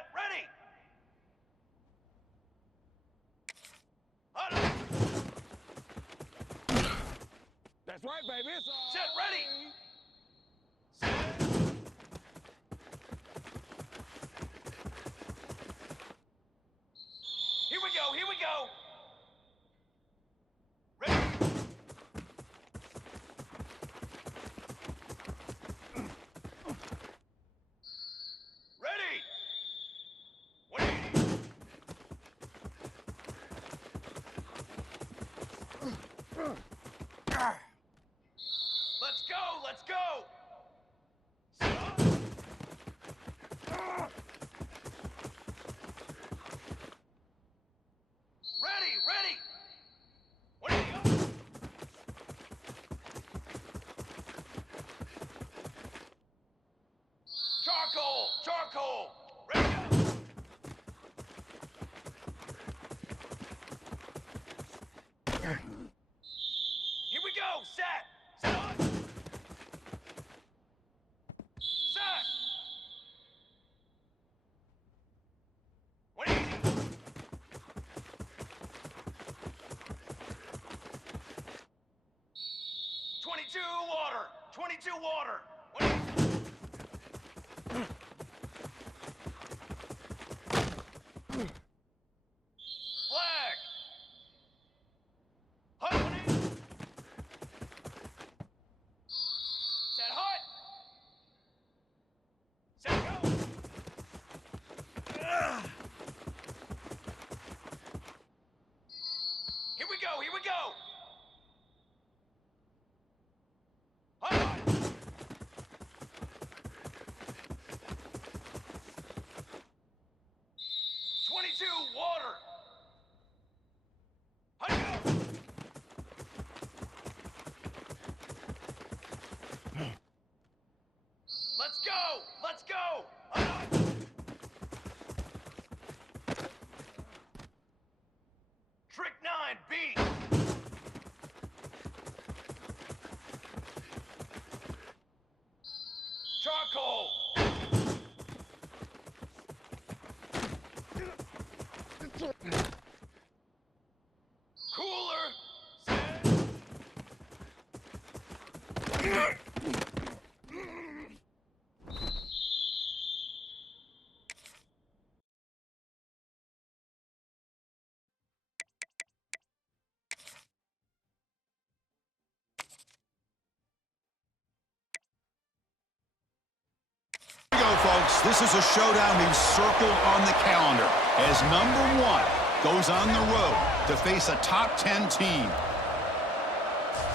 Set, ready! That's right, baby. It's all Set, ready! Here we go, here we go! Ready? Ready! 180! Let's go, let's go! Ready, ready! 180! Charcoal! Charcoal! Ready go! Here we go! Set! Set on! Set! 180! 22 water! 22 water! 180! Flag! Hut 180! Set hut! Set go! Here we go, here we go! Hut, hut! 22 water! Hut, go! Let's go! Let's go! Hut, hut! Trick 9B! Charcoal! Cooler! Set! Here we go, folks. This is a showdown we've circled on the calendar as number 1 goes on the road to face a top 10 team.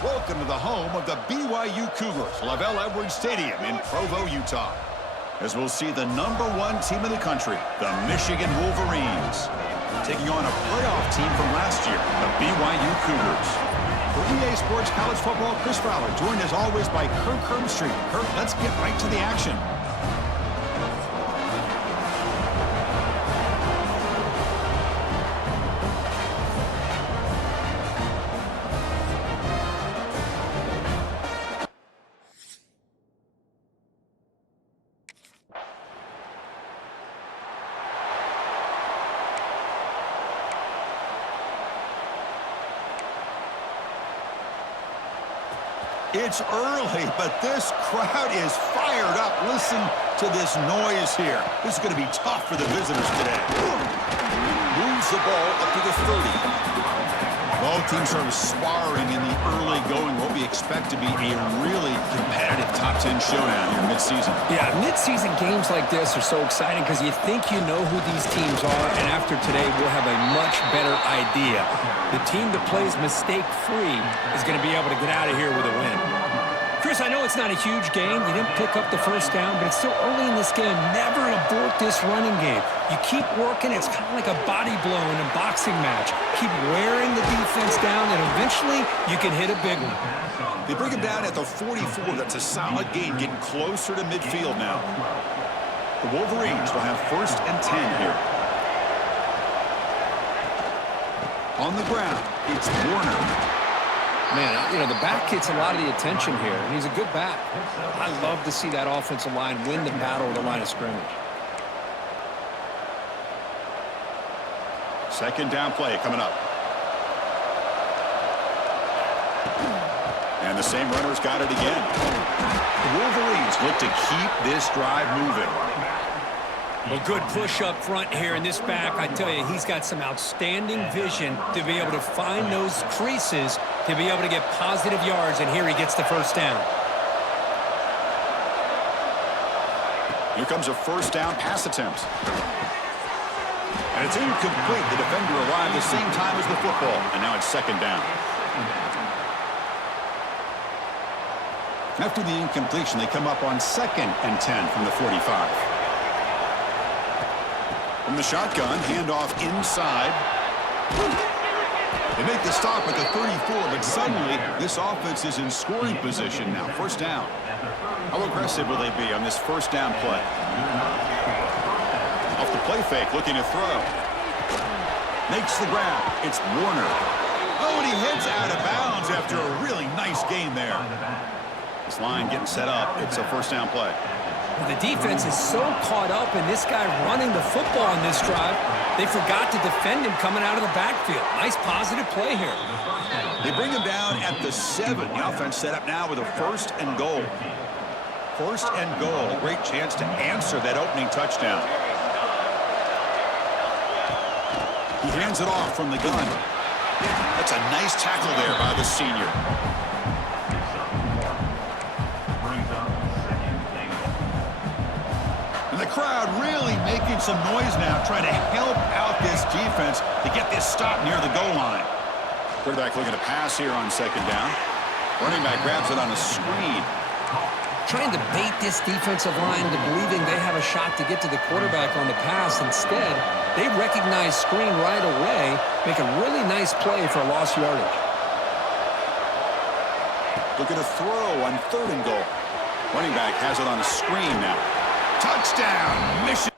Welcome to the home of the BYU Cougars, Lavelle Edwards Stadium in Provo, Utah, as we'll see the number 1 team in the country, the Michigan Wolverines, taking on a playoff team from last year, the BYU Cougars. For EA Sports College Football, Chris Fowler, joined as always by Kirk Herbstreit. Kirk, let's get right to the action. It's early, but this crowd is fired up. Listen to this noise here. This is going to be tough for the visitors today. Moves the ball up to the 30. Both teams are sparring in the early going, what we expect to be a really competitive top 10 showdown here mid-season. Yeah, mid-season games like this are so exciting because you think you know who these teams are, and after today, we'll have a much better idea. The team that plays mistake-free is going to be able to get out of here with a win. Chris, I know it's not a huge game. You didn't pick up the first down, but it's still early in this game. Never abort this running game. You keep working. It's kind of like a body blow in a boxing match. Keep wearing the defense down, and eventually you can hit a big one. They bring him down at the 44. That's a solid gain, getting closer to midfield now. The Wolverines will have 1st and 10 here. On the ground, it's Warner. Man, you know, the back gets a lot of the attention here, and he's a good back. I love to see that offensive line win the battle of the line of scrimmage. Second down play coming up. And the same runner's got it again. The Wolverines look to keep this drive moving. Well, good push up front here in this back. I tell you, he's got some outstanding vision to be able to find those creases to be able to get positive yards, and here he gets the first down. Here comes a first down pass attempt. And it's incomplete. The defender arrived the same time as the football, and now it's second down. After the incompletion, they come up on 2nd and 10 from the 45. From the shotgun, handoff inside. They make the stop at the 34, but suddenly this offense is in scoring position now. First down. How aggressive will they be on this first down play? Off the play fake, looking to throw. Makes the grab. It's Warner. Oh, and he heads out of bounds after a really nice game there. This line getting set up. It's a first down play. The defense is so caught up in this guy running the football on this drive, they forgot to defend him coming out of the backfield. Nice positive play here. They bring him down at the 7. The offense set up now with a first and goal. First and goal. A great chance to answer that opening touchdown. He hands it off from the gun. That's a nice tackle there by the senior. And the crowd really making some noise now, trying to help out this defense to get this stop near the goal line. Quarterback looking to pass here on second down. Running back grabs it on a screen. Trying to bait this defensive line to believing they have a shot to get to the quarterback on the pass. Instead, they recognize screen right away, make a really nice play for a lost yardage. Looking to throw on 3rd and goal. Running back has it on a screen now. Touchdown, Michigan.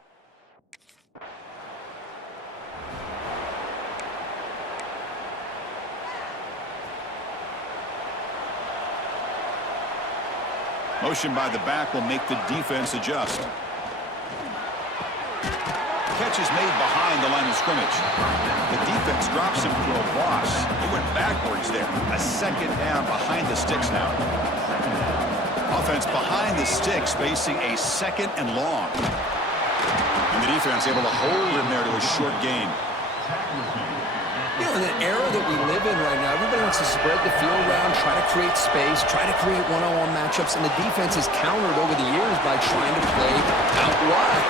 Motion by the back will make the defense adjust. Catch is made behind the line of scrimmage. The defense drops him for a loss. He went backwards there. A second down behind the sticks now. Offense behind the sticks facing a 2nd and long. And the defense able to hold him there to a short gain. You know, in the era that we live in right now, everybody wants to spread the field around, try to create space, try to create one-on-one matchups, and the defense is countered over the years by trying to play out wide.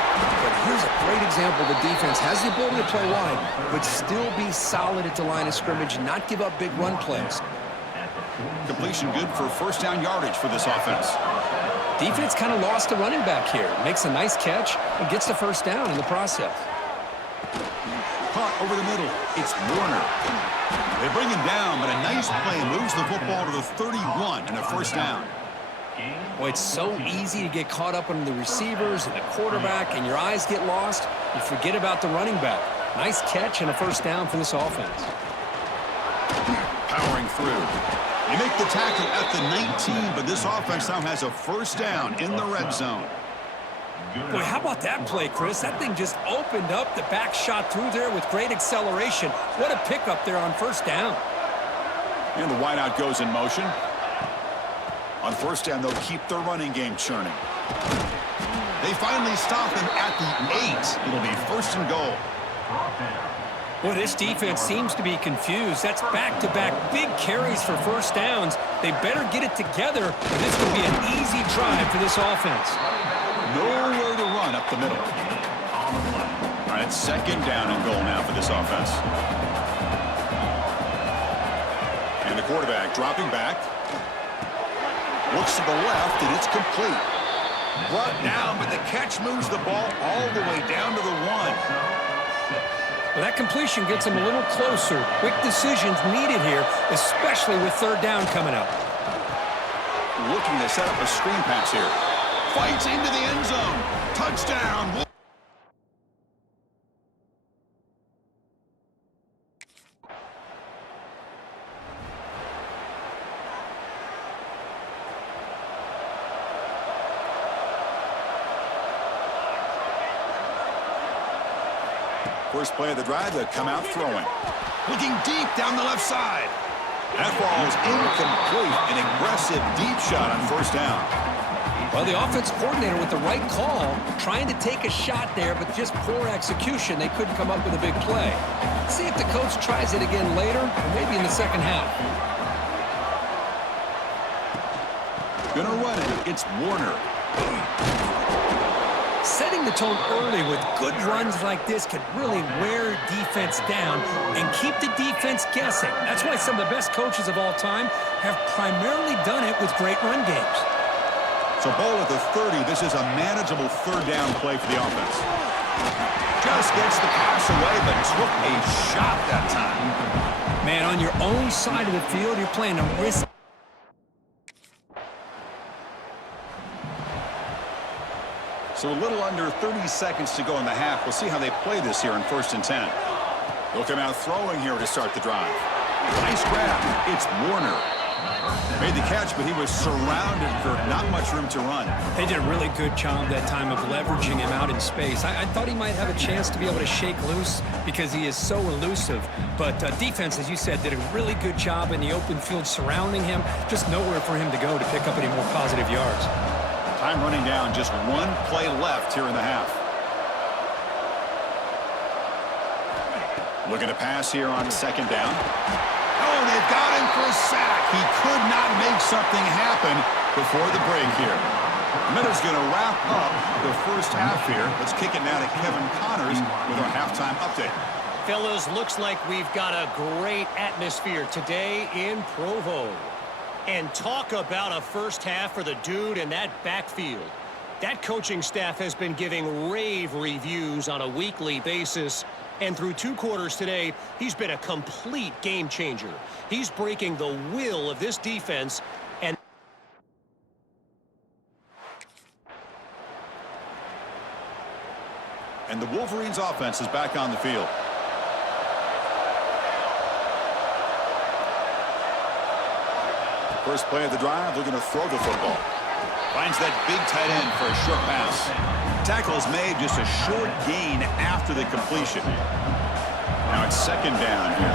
But here's a great example. The defense has the ability to play wide, but still be solid at the line of scrimmage and not give up big run plays. Completion good for first down yardage for this offense. Defense kind of lost the running back here. Makes a nice catch and gets the first down in the process. Caught over the middle. It's Warner. They bring him down, but a nice play moves the football to the 31 and a first down. Well, it's so easy to get caught up on the receivers and the quarterback, and your eyes get lost. You forget about the running back. Nice catch and a first down for this offense. Powering through. They make the tackle at the 19, but this offense now has a first down in the red zone. Boy, how about that play, Chris? That thing just opened up. The back shot through there with great acceleration. What a pickup there on first down. And the wideout goes in motion. On first down, they'll keep their running game churning. They finally stop him at the 8. It'll be first and goal. Boy, this defense seems to be confused. That's back-to-back big carries for first downs. They better get it together, or this could be an easy drive for this offense. Nowhere to run up the middle. All right, second down and goal now for this offense. And the quarterback dropping back. Looks to the left, and it's complete. Brought down, but the catch moves the ball all the way down to the 1. Well, that completion gets him a little closer. Quick decisions needed here, especially with third down coming up. Looking to set up a screen pass here. Fights into the end zone. Touchdown. First play of the drive, they come out throwing. Looking deep down the left side. That ball is incomplete. An aggressive deep shot on first down. Well, the offense coordinator with the right call, trying to take a shot there, but just poor execution. They couldn't come up with a big play. Let's see if the coach tries it again later, or maybe in the second half. Gonna run it. It's Warner. Setting the tone early with good runs like this can really wear defense down and keep the defense guessing. That's why some of the best coaches of all time have primarily done it with great run games. So ball at the 30. This is a manageable third down play for the offense. Just gets the pass away, but took a shot that time. Man, on your own side of the field, you're playing a risk. So a little under 30 seconds to go in the half. We'll see how they play this here in 1st and 10. They'll come out throwing here to start the drive. Nice grab. It's Warner. Made the catch, but he was surrounded for not much room to run. They did a really good job that time of leveraging him out in space. I thought he might have a chance to be able to shake loose because he is so elusive. But defense, as you said, did a really good job in the open field surrounding him. Just nowhere for him to go to pick up any more positive yards. Time running down, just one play left here in the half. Looking to pass here on 2nd down. Oh, they've got him for a sack. He could not make something happen before the break here. Miller's going to wrap up the first half here. Let's kick it now to Kevin Connors with our halftime update. Fellas, looks like we've got a great atmosphere today in Provo. And talk about a first half for the dude in that backfield. That coaching staff has been giving rave reviews on a weekly basis. And through 2 quarters today, he's been a complete game changer. He's breaking the will of this defense. And the Wolverines offense is back on the field. First play of the drive, looking to throw the football. Finds that big tight end for a short pass. Tackle is made, just a short gain after the completion. Now it's 2nd down here.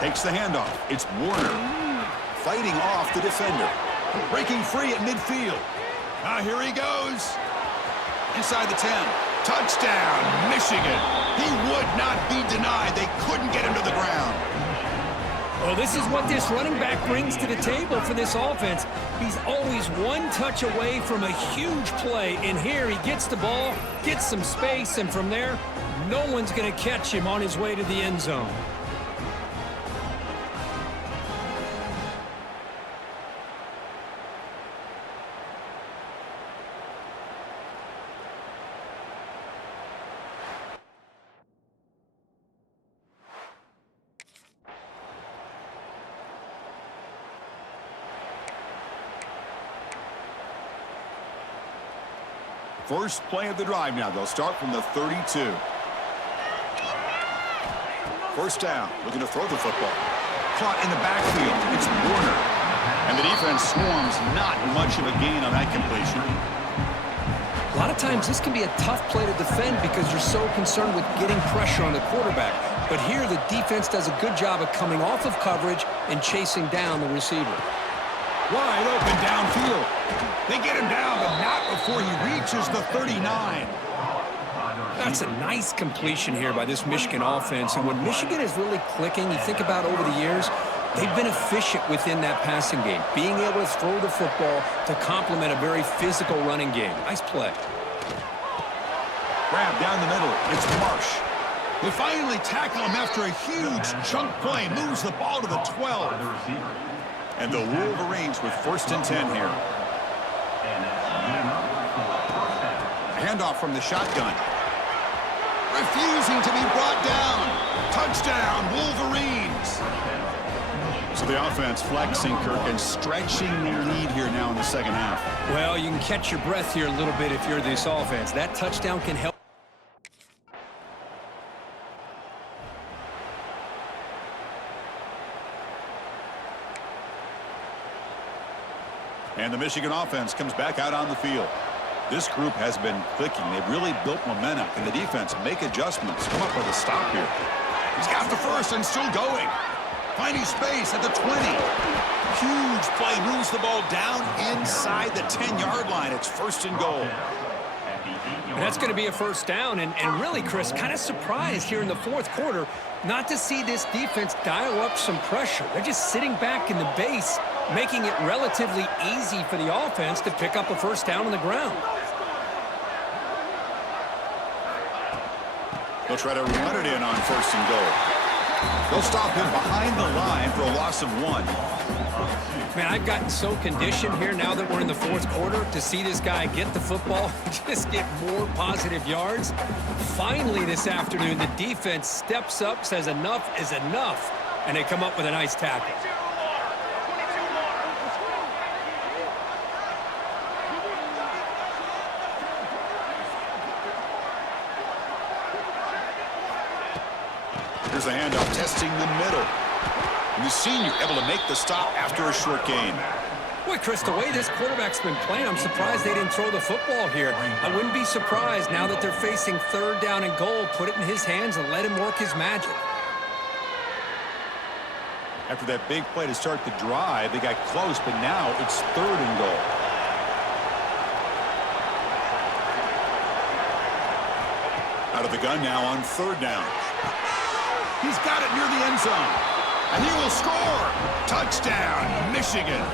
Takes the handoff. It's Warner. Fighting off the defender. Breaking free at midfield. Now here he goes. Inside the 10. Touchdown, Michigan. He would not be denied. They couldn't get him to the ground. Well, this is what this running back brings to the table for this offense. He's always one touch away from a huge play. And here he gets the ball, gets some space, and from there, no one's going to catch him on his way to the end zone. First play of the drive now. They'll start from the 32. First down. Looking to throw the football. Caught in the backfield. It's Warner. And the defense swarms. Not much of a gain on that completion. A lot of times this can be a tough play to defend because you're so concerned with getting pressure on the quarterback. But here the defense does a good job of coming off of coverage and chasing down the receiver. Wide open downfield. They get him down, but not before he reaches the 39. That's a nice completion here by this Michigan offense. And when Michigan is really clicking, you think about over the years, they've been efficient within that passing game, being able to throw the football to complement a very physical running game. Nice play. Grab down the middle. It's Marsh. They finally tackle him after a huge chunk play. Moves the ball to the 12. And the Wolverines with 1st and 10 here. Handoff from the shotgun. Refusing to be brought down. Touchdown, Wolverines. So the offense flexing, Kirk, and stretching the lead here now in the second half. Well, you can catch your breath here a little bit if you're this offense. That touchdown can help. And the Michigan offense comes back out on the field. This group has been clicking. They've really built momentum. Can the defense make adjustments? Come up with a stop here. He's got the first and still going. Finding space at the 20. Huge play. Moves the ball down inside the 10-yard line. It's first and goal. And that's going to be a first down. And really, Chris, kind of surprised here in the fourth quarter not to see this defense dial up some pressure. They're just sitting back in the base, making it relatively easy for the offense to pick up a first down on the ground. They'll try to run it in on first and goal. They'll stop him behind the line for a loss of 1. Man, I've gotten so conditioned here now that we're in the fourth quarter to see this guy get the football, just get more positive yards. Finally this afternoon, the defense steps up, says enough is enough, and they come up with a nice tackle. Here's the handoff, testing the middle. And the senior able to make the stop after a short gain. Boy, Chris, the way this quarterback's been playing, I'm surprised they didn't throw the football here. I wouldn't be surprised now that they're facing third down and goal. Put it in his hands and let him work his magic. After that big play to start the drive, they got close, but now it's third and goal. Out of the gun now on third down. He's got it near the end zone. And he will score. Touchdown, Michigan.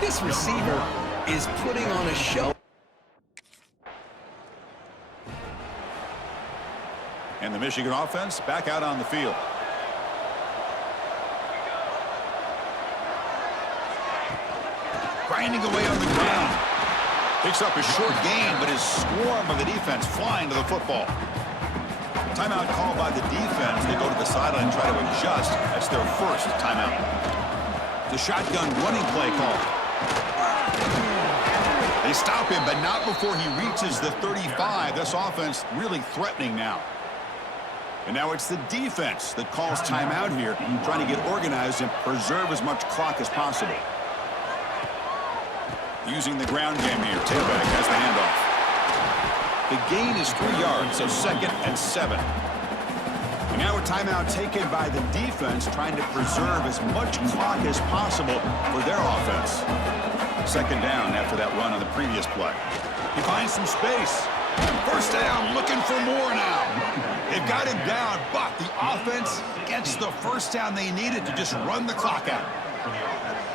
This receiver is putting on a show. And the Michigan offense back out on the field. Grinding away on the ground. Picks up a short gain, but his swarm of the defense flying to the football. Timeout called by the defense. They go to the sideline and try to adjust. That's their first timeout. The shotgun running play call. They stop him, but not before he reaches the 35. This offense really threatening now. And now it's the defense that calls timeout here, trying to get organized and preserve as much clock as possible. Using the ground game here. Tailback has the handoff. The gain is 3 yards, so 2nd and 7. And now a timeout taken by the defense, trying to preserve as much clock as possible for their offense. 2nd down after that run on the previous play. He finds some space. First down, looking for more now. They've got him down, but the offense gets the first down they needed to just run the clock out.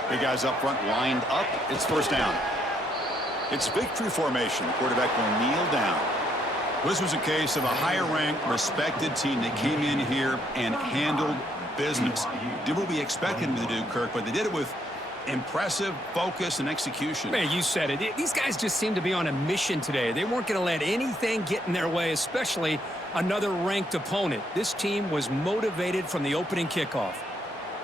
Big guys up front lined up. It's first down. It's victory formation. The quarterback will kneel down. This was a case of a higher-ranked, respected team that came in here and handled business. Did what we expected them to do, Kirk, but they did it with impressive focus and execution. Man, you said it. These guys just seem to be on a mission today. They weren't going to let anything get in their way, especially another ranked opponent. This team was motivated from the opening kickoff.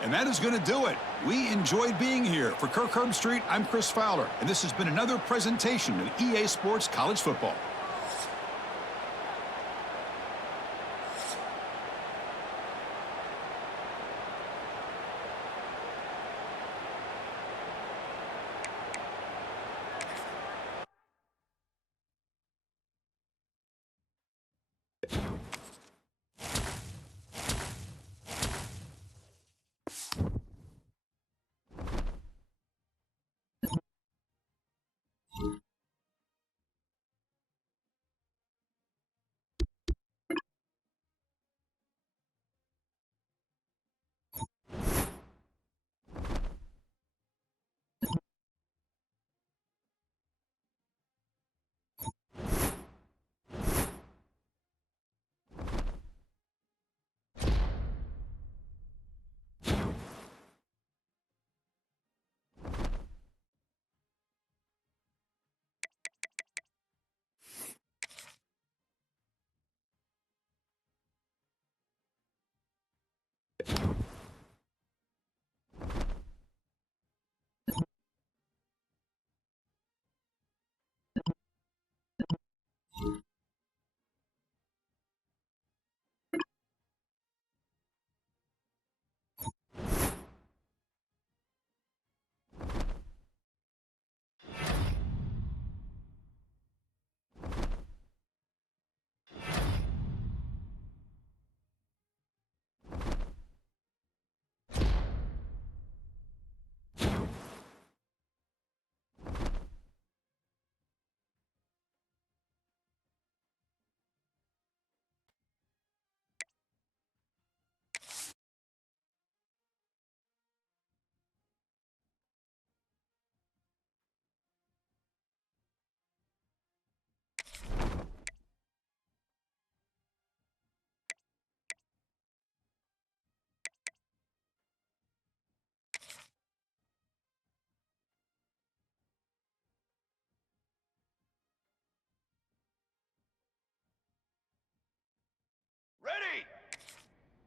And that is going to do it. We enjoyed being here. For Kirk Herbstreit, I'm Chris Fowler, and this has been another presentation of EA Sports College Football.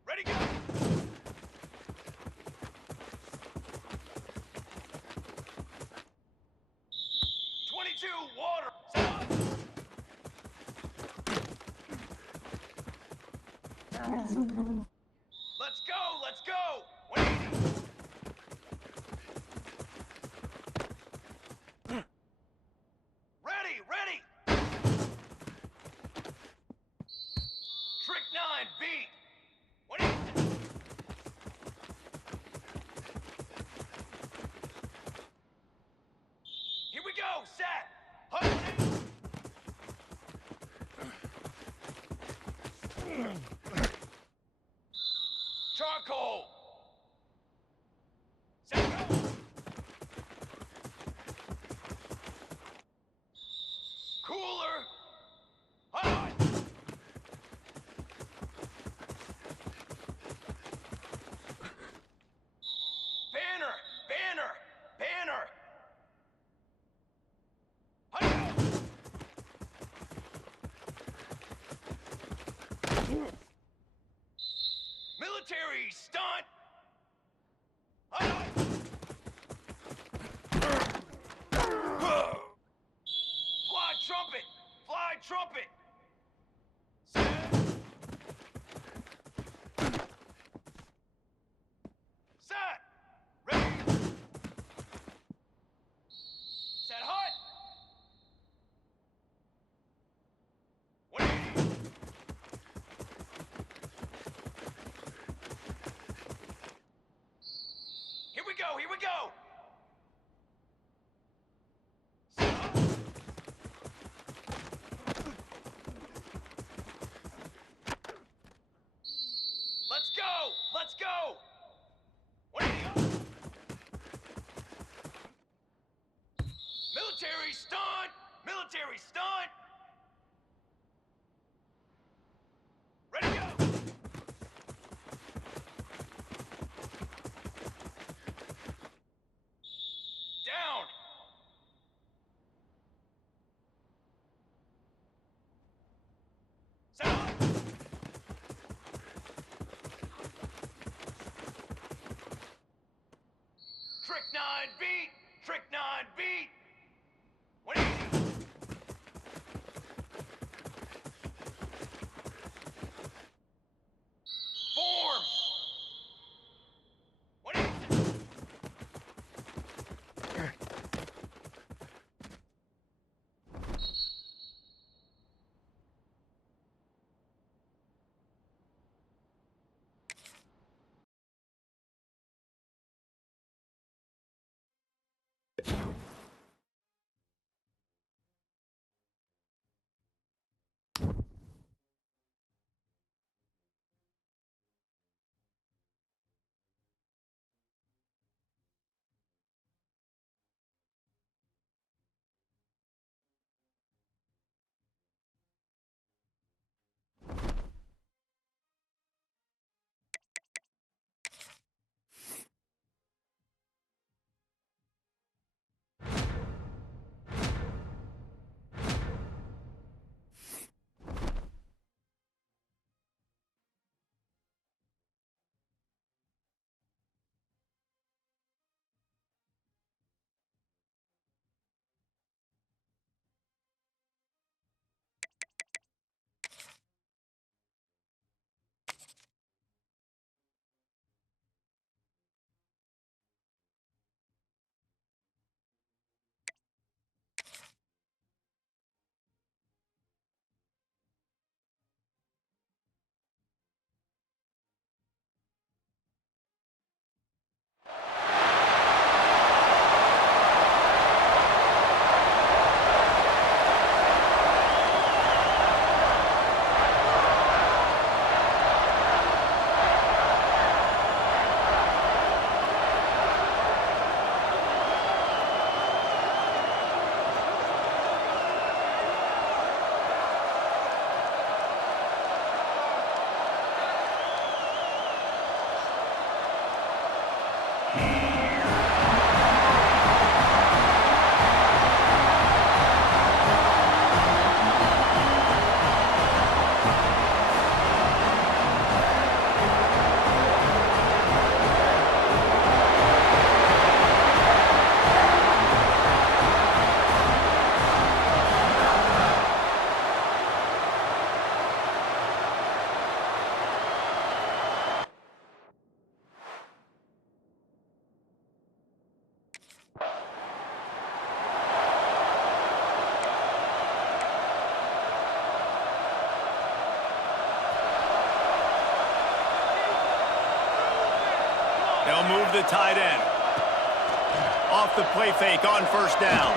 Ready, go! 22, water! Set up! Let's go! Let's go! 180! Ready! Ready! Trick 9, beat! 180! Here we go! Set! 180! Charcoal! Set, go! Cooler! Hot! Banner! Banner! Banner! Hot! Military stunt! Hot! Fly trumpet! Fly trumpet! Set! Set! Ready! Set hut! 180! Here we go! Here we go! Set hut! Let's go! Let's go! 180! Military stunt! Military stunt! Ready, go! Down! Set up! Trick 9 beat! Trick 9 beat! 180! Form! 180! they'll move the tight end. Off the play fake on first down.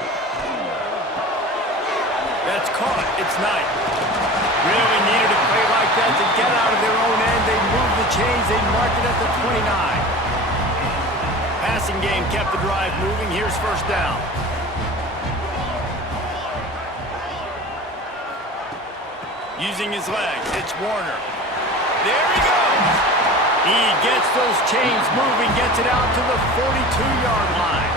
That's caught. It's Knight. Really needed a play like that to get out of their own end. They moved the chains. They marked it at the 29. Passing game kept the drive moving. Here's first down. Using his legs, it's Warner. There he goes! He gets those chains moving, gets it out to the 42-yard line.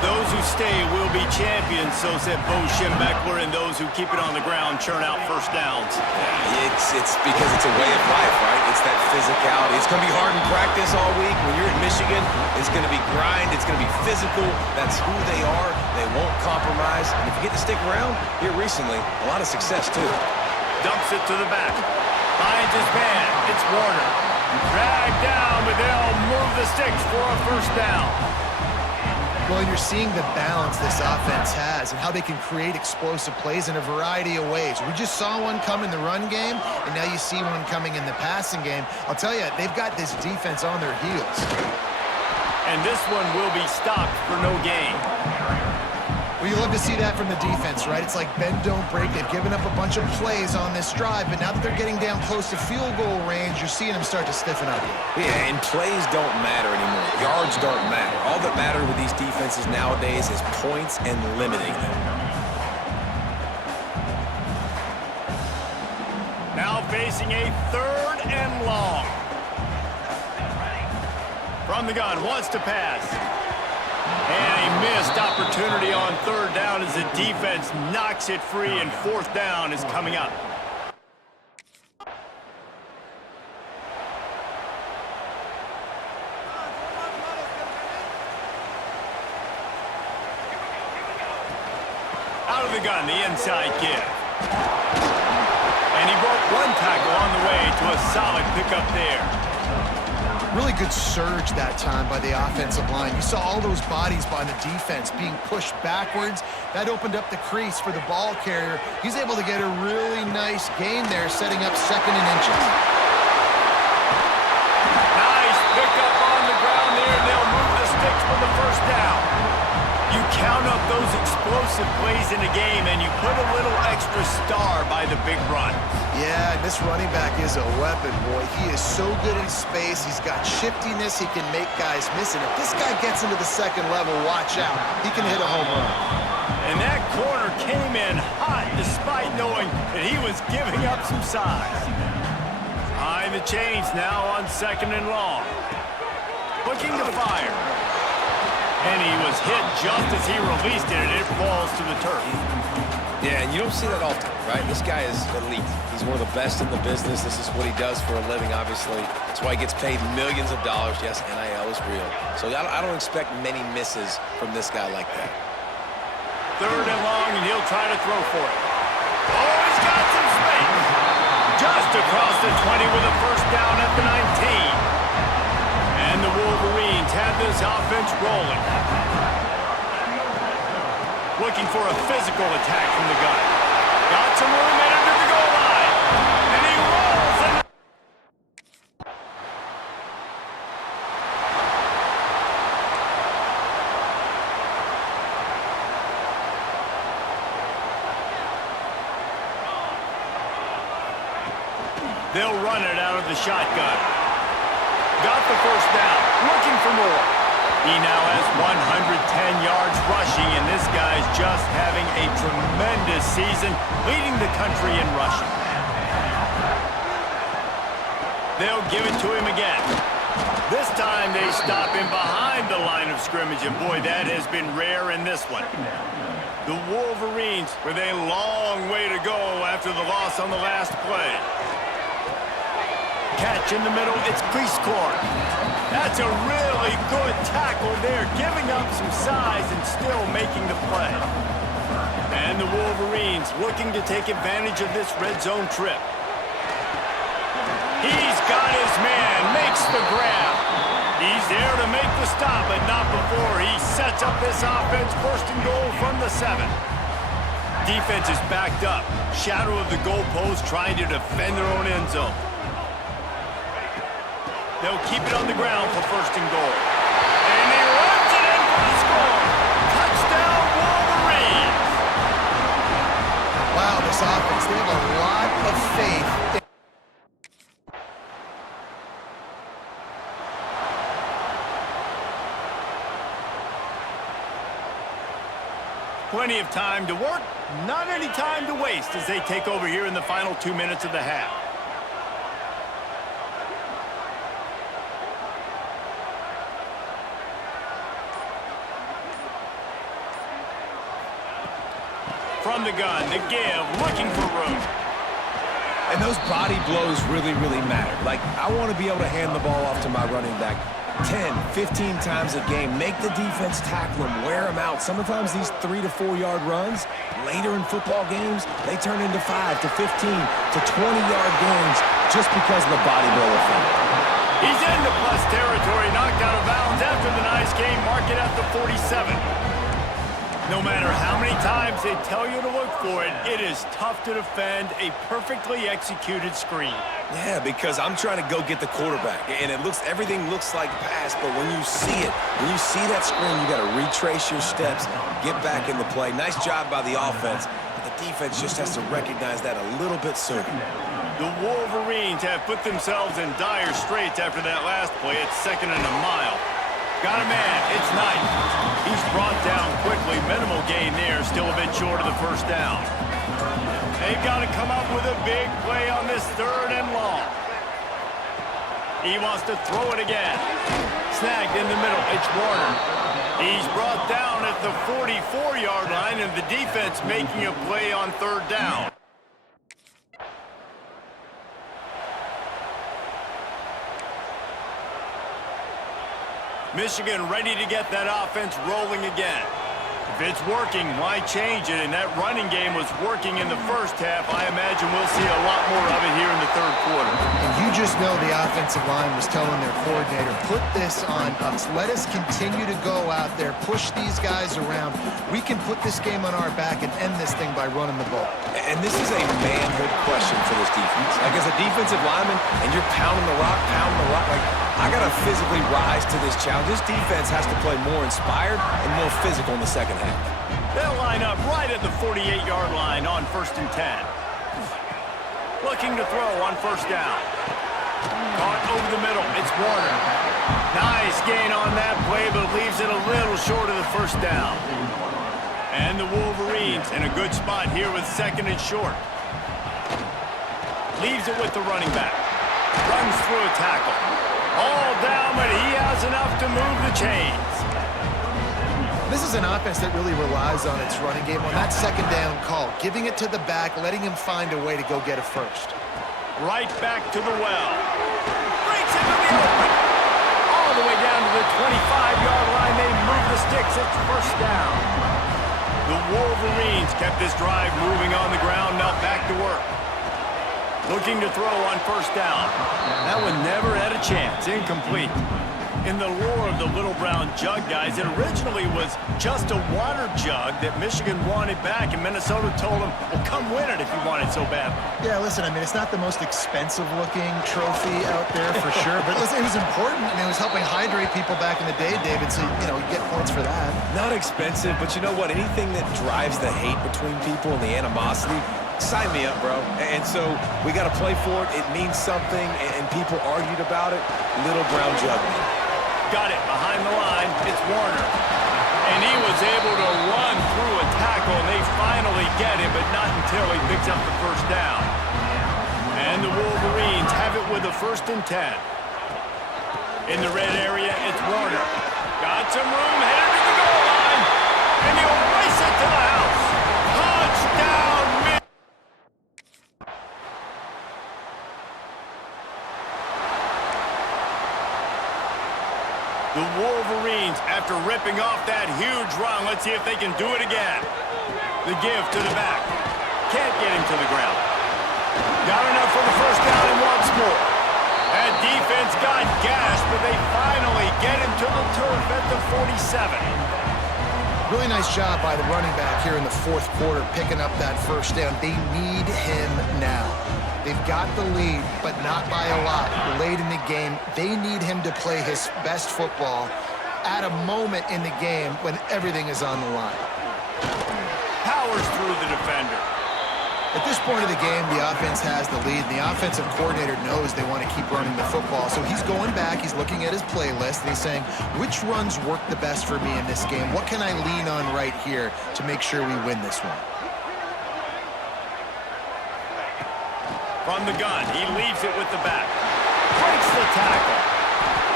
Those who stay will be champions, so said Bo Schembechler, and those who keep it on the ground churn out first downs. Yeah, it's because it's a way of life, right? It's that physicality. It's going to be hard in practice all week. When you're in Michigan, it's going to be grind. It's going to be physical. That's who they are. They won't compromise. And if you get to stick around, here recently, a lot of success, too. Dumps it to the back. Finds his man. It's Warner. Dragged down, but they'll move the sticks for a first down. Well, you're seeing the balance this offense has and how they can create explosive plays in a variety of ways. We just saw one come in the run game, and now you see one coming in the passing game. I'll tell you, they've got this defense on their heels. And this one will be stopped for no gain. Well, you love to see that from the defense, right? It's like bend, don't break. They've given up a bunch of plays on this drive, but now that they're getting down close to field goal range, you're seeing them start to stiffen up. Yeah, and plays don't matter anymore. Yards don't matter. All that matters with these defenses nowadays is points and limiting them. Now facing a 3rd and long. From the gun, wants to pass. And a missed opportunity on 3rd down as the defense knocks it free, and 4th down is coming up. Out of the gun, the inside give. And he broke one tackle on the way to a solid pickup there. Really good surge that time by the offensive line. You saw all those bodies by the defense being pushed backwards. That opened up the crease for the ball carrier. He's able to get a really nice gain there, setting up 2nd and inches. Nice pickup on the ground there, and they'll move the sticks for the first down. You count up those explosive plays in a game, and you put a little extra star by the big run. Yeah, and this running back is a weapon, boy. He is so good in space. He's got shiftiness. He can make guys miss it. If this guy gets into the 2nd level, watch out. He can hit a home run. And that corner came in hot despite knowing that he was giving up some size. Behind the chains now on 2nd and long. Looking to fire. And he was hit just as he released it, and it falls to the turf. Yeah, and you don't see that often, right? This guy is elite. He's one of the best in the business. This is what he does for a living, obviously. That's why he gets paid millions of dollars. Yes, NIL is real. So I don't expect many misses from this guy like that. 3rd and long, and he'll try to throw for it. Oh, he's got some space. Just across the 20 with a first down at the 19. And the Wolverines have this offense rolling. Looking for a physical attack from the gun. Got some room in under the goal line. And he rolls in. They'll run it out of the shotgun. Got the first down. Looking for more. He now has 110 yards rushing, and this guy's just having a tremendous season, leading the country in rushing. They'll give it to him again. This time they stop him behind the line of scrimmage, and boy, that has been rare in this one. The Wolverines with a long way to go after the loss on the last play. Catch in the middle, it's Cleescore. That's a really good tackle there, giving up some size and still making the play. And the Wolverines looking to take advantage of this red zone trip. He's got his man, makes the grab. He's there to make the stop, but not before he sets up this offense, 1st and goal from the 7. Defense is backed up. Shadow of the goalpost trying to defend their own end zone. They'll keep it on the ground for first and goal. And he runs it in for the score. Touchdown, Wolverines! Wow, this offense, they have a lot of faith in plenty of time to work, not any time to waste as they take over here in the final 2 minutes of the half. From the gun, the give, looking for room. And those body blows really, really matter. Like, I want to be able to hand the ball off to my running back 10, 15 times a game. Make the defense tackle him, wear him out. Sometimes these 3 to 4 yard runs, later in football games, they turn into 5 to 15 to 20-yard gains just because of the body blow effect. He's into plus territory, knocked out of bounds after the nice game. Mark it at the 47. No matter how many times they tell you to look for it, it is tough to defend a perfectly executed screen. Yeah, because I'm trying to go get the quarterback, and everything looks like pass, but when you see it, when you see that screen, you got to retrace your steps, get back in the play. Nice job by the offense, but the defense just has to recognize that a little bit sooner. The Wolverines have put themselves in dire straits after that last play. It's 2nd and a mile. Got a man, it's Knight. He's brought down quickly, minimal gain there, still a bit short of the first down. They've got to come up with a big play on this 3rd and long. He wants to throw it again. Snagged in the middle, it's Warner. He's brought down at the 44-yard line, and the defense making a play on 3rd down. Michigan ready to get that offense rolling again. If it's working, why change it? And that running game was working in the first half. I imagine we'll see a lot more of it here in the 3rd quarter. And you just know the offensive line was telling their coordinator, put this on us. Let us continue to go out there, push these guys around. We can put this game on our back and end this thing by running the ball. And this is a manhood question for this defense. Like, as a defensive lineman, and you're pounding the rock, like, I got to physically rise to this challenge. This defense has to play more inspired and more physical in the second half. They'll line up right at the 48-yard line on 1st and 10. Looking to throw on 1st down. Caught over the middle. It's Warner. Nice gain on that play, but leaves it a little short of the 1st down. And the Wolverines in a good spot here with 2nd and short. Leaves it with the running back. Runs through a tackle. All down, but he has enough to move the chains. This is an offense that really relies on its running game on that 2nd down call, giving it to the back, letting him find a way to go get it first. Right back to the well. Breaks into the open. All the way down to the 25-yard line. They move the sticks. It's 1st down. The Wolverines kept this drive moving on the ground. Now back to work. Looking to throw on 1st down. That one never had a chance. Incomplete. In the lore of the Little Brown Jug, guys, it originally was just a water jug that Michigan wanted back, and Minnesota told them, well, come win it if you want it so badly. Yeah, listen, I mean, it's not the most expensive-looking trophy out there for sure, but listen, it was important, and it was helping hydrate people back in the day, David, so, you know, you get points for that. Not expensive, but you know what? Anything that drives the hate between people and the animosity, sign me up, bro. And so we got to play for it. It means something, and people argued about it. Little Brown Jug. Got it behind the line. It's Warner. And he was able to run through a tackle, and they finally get him, but not until he picks up the 1st down. And the Wolverines have it with a 1st and 10. In the red area, it's Warner. Got some room, headed to the goal line, and he'll race it to the house. Touchdown, Michigan! The Wolverines, after ripping off that huge run, let's see if they can do it again. The give to the back. Can't get him to the ground. Got enough for the 1st down and once more. That defense got gashed, but they finally get him to the turf at the 47. Really nice job by the running back here in the fourth quarter, picking up that first down. They need him now. They've got the lead, but not by a lot. Late in the game, they need him to play his best football at a moment in the game when everything is on the line. Powers through the defender. At this point of the game, the offense has the lead. The offensive coordinator knows they want to keep running the football. So he's going back, he's looking at his playlist, and he's saying, which runs work the best for me in this game? What can I lean on right here to make sure we win this one? From the gun, he leaves it with the back. Breaks the tackle.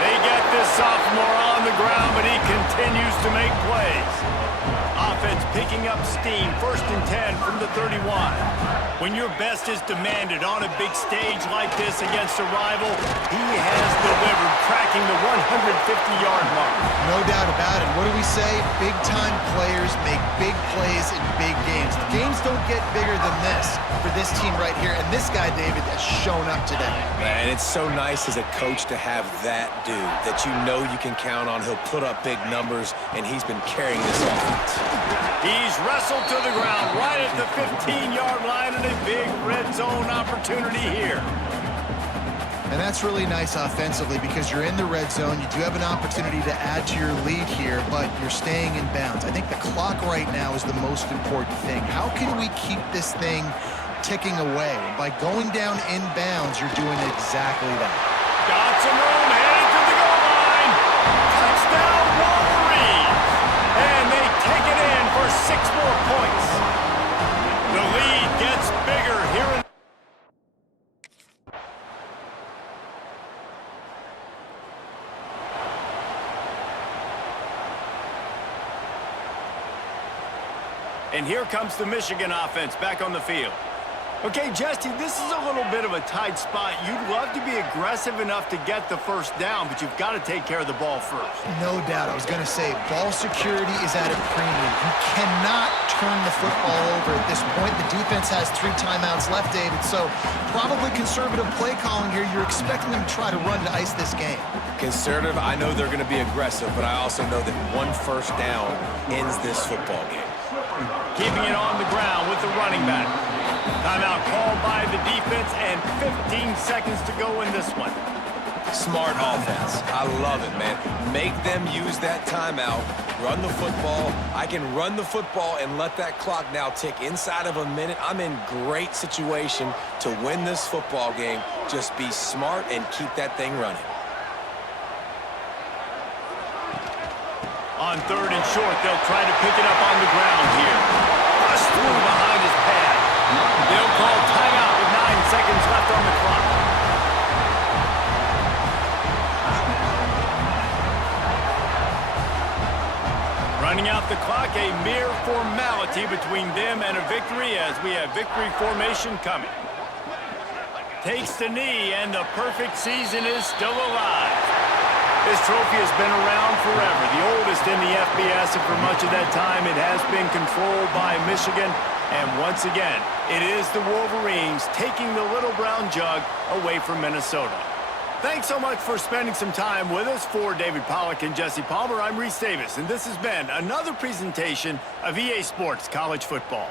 They get this sophomore on the ground, but he continues to make plays. Offense picking up steam, 1st and 10 from the 31. When your best is demanded on a big stage like this against a rival, he has delivered, cracking the 150-yard mark. No doubt about it. What do we say? Big-time players make big plays in big games. The games don't get bigger than this for this team right here, and this guy, David, has shown up today. Man, it's so nice as a coach to have that dude that you know you can count on. He'll put up big numbers, and he's been carrying this offense. He's wrestled to the ground right at the 15-yard line, and a big red zone opportunity here. And that's really nice offensively because you're in the red zone. You do have an opportunity to add to your lead here, but you're staying in bounds. I think the clock right now is the most important thing. How can we keep this thing ticking away? By going down in bounds, you're doing exactly that. Got some room, headed to the goal line. Touchdown, Wolverines. And they take it in for 6 more points. The lead gets bigger here in And here comes the Michigan offense back on the field. Okay, Jesse, this is a little bit of a tight spot. You'd love to be aggressive enough to get the first down, but you've got to take care of the ball first. No doubt. I was going to say, ball security is at a premium. You cannot turn the football over at this point. The defense has 3 timeouts left, David, so probably conservative play calling here. You're expecting them to try to run to ice this game. Conservative, I know they're going to be aggressive, but I also know that 1 first down ends this football game. Keeping it on the ground with the running back. Timeout called by the defense and 15 seconds to go in this one. Smart offense. I love it, man. Make them use that timeout. Run the football. I can run the football and let that clock now tick inside of a minute. I'm in great situation to win this football game. Just be smart and keep that thing running. On 3rd and short, they'll try to pick it up on the ground here. Rush through behind his pad. They'll call timeout with 9 seconds left on the clock. Running out the clock, a mere formality between them and a victory as we have victory formation coming. Takes the knee, and the perfect season is still alive. This trophy has been around forever, the oldest in the FBS, and for much of that time it has been controlled by Michigan. And once again, it is the Wolverines taking the little brown jug away from Minnesota. Thanks so much for spending some time with us. For David Pollack and Jesse Palmer, I'm Reese Davis, and this has been another presentation of EA Sports College Football.